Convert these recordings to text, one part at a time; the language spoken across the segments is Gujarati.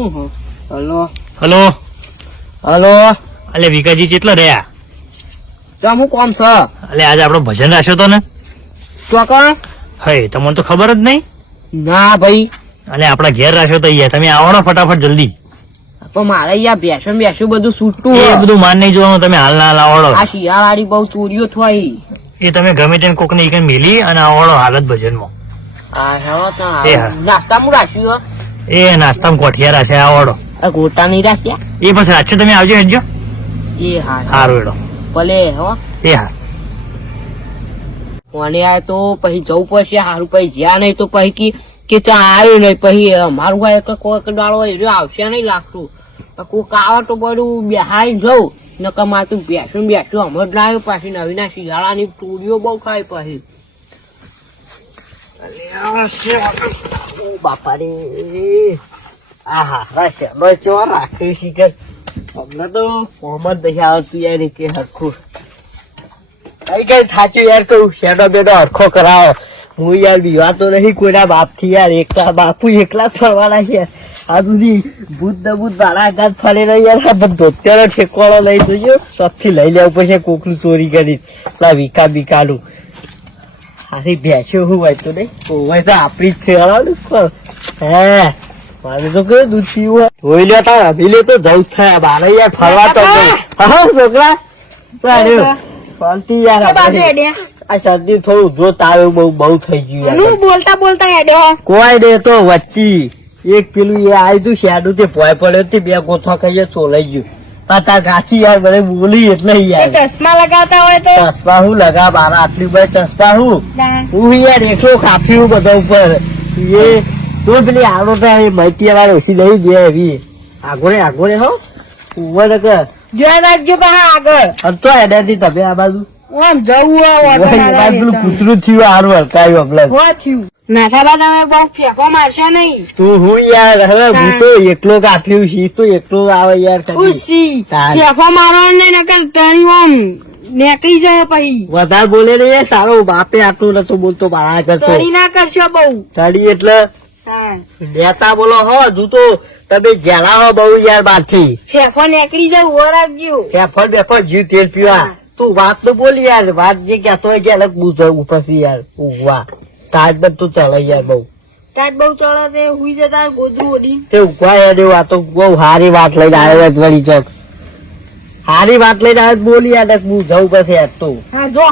Hello hello hello. અલે વિકાજી કેટલા રહ્યા? હું કોમ છે? અલે આજે આપણો ભજન રાખ્યો તો ને ચોકણ? હે તમને તો ખબર જ નહીં. ના ભાઈ. અલે આપણા ઘેર રાખ્યો તો યાર, તમે આવો ને ફટાફટ જલ્દી. પણ મારે અહીંયા બેસો બધું છૂટતું એ હોય. બધું માન નહીં જોવાનું, તમે હાલ ના હાલ આવડો. આ શિયાળાની બહુ ચોરીઓ થઈ. એ તમે ગમે તેને કોક ને એક મેલી અને આવડો હાલત ભજનમાં. આ હેવો એ તા હા. નાસ્તા હું રાખ્યું એ નાસ્તામાં કોઠિયા રાશે આવડો. આ ગોટા નહીં રાખ્યા? એ પછી રાતશે તમે આવજો હેડજો. એ હા સારું હેડો. ભલે હો. એ હા. કોને આ તો પછી જવું પડશે સારું, પછી જ્યાં નહીં તો પછી કે ત્યાં આવ્યું નહીં, પછી અમારું આ કોઈ દાડો એરિયો આવશે નહીં લાગતું. કોક આવે તો બધું બેહાઈ જવું, નકર માતું બેસું હમણાં જ લાવ્યો. પાછી નવી ના શિયાળાની ટૂડીઓ બહુ ખાય પછી. બાપા રે આહા રાશે રાખી શીખર હમણાં તો મોહમ્મદ નહીં આવતું યાર કે હરખું કઈ કઈ થાચું યાર. કહું શેડો બેડો હરખો કરાવો. હું યાર બીવાતો નહીં કોઈના બાપ થી યાર. એકલા બાપુ એકલા જ ફરવાના યાર. આ સુધી ભૂત દબૂત બાળા આઘાત ફરે નહીં યાર. બધો અત્યારે ઠેકવાળો લઈ જોજો, સબથી લઈ લેવું પડશે કોકનું ચોરી કરી પેલા વિકા બીકાનું. આથી ભેંસ્યો હું હોય તો નહીં હોય તો આપડી જ છે. હે મારે તો કયું દૂધ પીવું ધોઈ લેતા અભી લે તો જવું થાય બારે યાર ફરવા તો. હા છોકરા શાંતિ યાર. આ શરદી થોડું જો તાવ બહુ થઈ ગયું બોલતા બોલતા કોઈ દે તો વચ્ચી એક પેલું એ આવ્યું તું શેડું તે ભોય પડ્યો તે બે ગોથા કહીએ ચોલાઈ ગયું. તાર ગાછી યાર મને બોલી એટલે યાર ચશ્મા લગાવતા હોય તો ચશ્મા હું લગા બાર આટલી બધી ચશ્મા હું યાર એકલો કાફી બધા ઉપર એ તો પેલી આવડો તો માહિતી વાર ઓછી લઈ દે એવી આગોળે હો ઉભર ધ્યાન રાખજો આગળ હતો એનાથી તમે આ બાજુ આમ જવું પેલું કૂતરું થયું સારું હરકાયું આપડે થયું નાથાબા તમે બહુ ફેંકો મારશો નહીં. તું હું યાર હવે હું તો એકલો કાપ્યું છી તો એકલો આવે યાર ખુશી ફેંકો મારો ને નકર ટણી ઓમ નીકળી જાય પછી વધારે બોલે ને યાર. તારો બાપે આટલું નતો બોલતો બાળા કરતો. ટણી ના કરશો બહુ ટણી એટલે નેતા બોલો હો હજુ તો તમે જેલા હો બહુ યાર બાર થી ફેંકો નીકળી જાય ઉભો રાખજો. ફેફર બેફર જીવ તેલ પીવા. તું વાત તો બોલ યાર. વાત જે કહેતો હોય કે અલગ પૂછ પછી યાર ઉગવા તાજ બધું ચાલે યાર બહુ ટાઈટ બહુ ચડે તે હુઈ જતા ગોદરું ઓડી તે ઉગવા યાર એવું. આ તો બહુ સારી વાત લઈને આવ્યો વળી ચોક. સારી વાત લઈને આવ્યો બોલી યાર હું જવું પછી યાર તું હા જો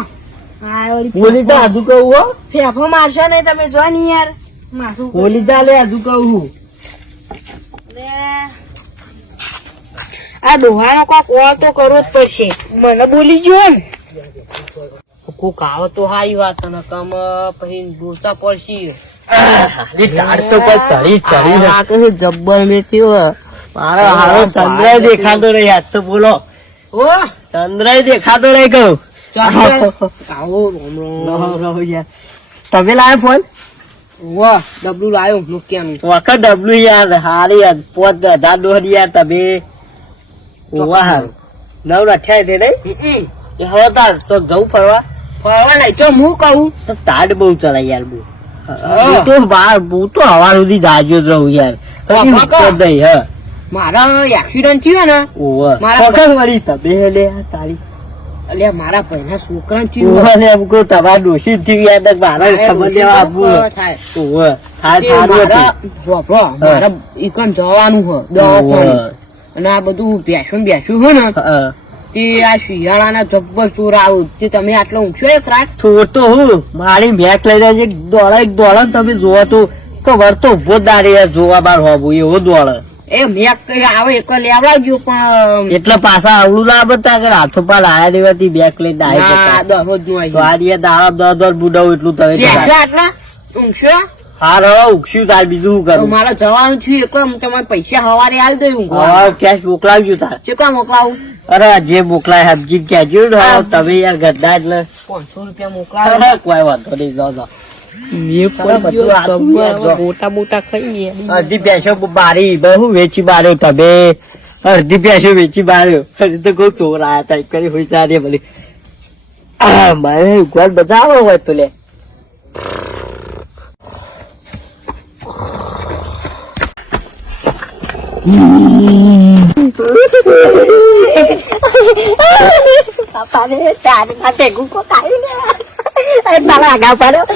બોલી તો હજુ કહું હો. ફેંકો મારશો નહીં તમે જો ને યાર માથું બોલી ચાલે હજુ કહું. આ ડોહાનો કોક ઓળ તો કરવો જ પડશે. મને બોલી ગયો ને કોક આવે તો સારી વાત અને કમ પછી દોસ્તા પડશે. જબ્બર મેથી મારો હારો ચંદ્ર દેખાતો રહી આજ તો બોલો. ચંદ્ર દેખાતો રહી કહું. તમે લાવ્યો ફોન? વાહ ડબલું લાવ્યો મૂક્યાનું વખત ડબલું યાર હારી યાર 5000 યાર તમે સારું 9 દે નહીં હવે તાર તો જવું ફરવા નહીં તો હું કહું તો તાડ બહુ ચલાય યાર બહુ તો બાર બહુ તો હવા સુધી જાજો જ રહું યાર. મારા એક્સિડન્ટ થયો ને મારા વળી તમે લે તારી અલ્યા મારા પહેલા છોકરા થયું તમારા ડોસી થયું યાર મારા ખબર લેવા મારા ઈકન જવાનું હોય દવાખાને અને આ બધું બેસું હોય ને તે આ શિયાળાના જબ્બર ચોર આવું તે તમે આટલો ઊંચો એક રાત ચોર તો હું મારી મેચ લઈને એક દોડે તમે જોવા તો ખબર તો ઉભો દાડે યાર જોવા બાર હોવું એવો દોડે એ મેક આવે એક લેવડાવજો પણ એટલે પાછા આવડું ના બતા કે હાથો પાડ આયા દેવાથી બેક લઈને દરરોજ નું દાડા બુડાવું એટલું તમે આટલા ઊંઘશો. હા રવા ઉગશું તાર બીજું શું કરું મારે જવાનું છું એક તમારે પૈસા હવારે હાલ દઉં કેશ મોકલાવજો તાર કેટલા મોકલાવું? અરે જે મોકલાય સબ્જી કહેજો તમે યાર ગઢા એટલે 500 રૂપિયા મોકલાવો. કોઈ વાંધો નહીં જાઓ મોટા ખાઈ અડધી પેસો બારી બહુ વેચી બાર્યો તમે. અડધી પેસો વેચી બાર્યો તો કઉ ચોર આયા હતા કરી હોય સારી ભલે મારે ઘર બજાવો હોય તો લે. બાપાને તારે ના ભેગું કોક આવ્યું ને તારા આગા પડ્યો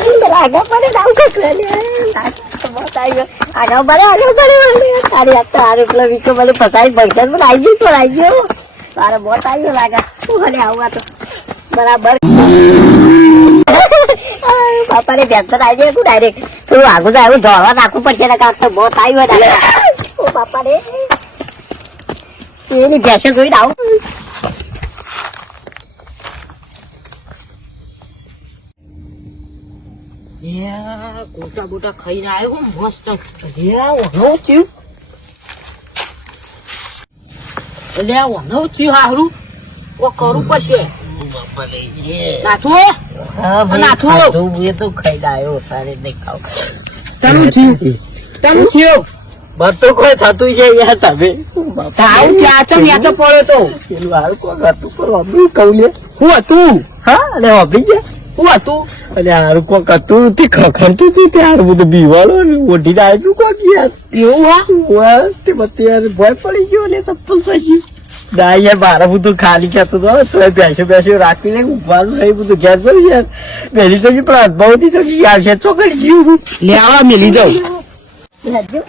નાવ આગા પડ્યો તારી આ તારે પેલો વિકો મને ફસાઈ ભગત પણ આવી ગયો તારે મોત આવ્યો લાગા હું હલે આવવા તો બરાબર બાપા ને બેસર આવી જાય ડાયરેક્ટ થોડું આગું જાય એવું ધોવા નાખવું પડશે ને કાંક તો મોત આવ્યો બાપા રે એની ભેંસો જોઈને આવું ગોટા બોટા ખાઈને આવ્યો મસ્ત થયું થયું હારું કરવું પડશે નાથું એ તો ખાઈ આવ્યો તારે નહીં ખાવ તારું થયું બધું કોઈ થતું છે યાર તમે તારું ત્યાં તો પડ્યો તો પેલું હાલ કોક હતું પણ વાપરી કહું લે શું હતું હા અને વાપરી ગયા શું હતું અને હારું કોક હતું તે ખખડતું હતું ત્યારે બધું બીવાળો ઓઢીને આવ્યું કોક યાર એવું હા તે બધે યાર ભય પડી ગયો ને ચપ્પલ પછી ના યાર મારા બધું ખાલી કહેતો હતો તો બેસો રાખીને ઉભા થઈ બધું ઘેર જવું યાર મેલી તો પણ અદભાવતી તો યાર છે ચોકડી જીવ લેવા મેલી જાઉં હજુ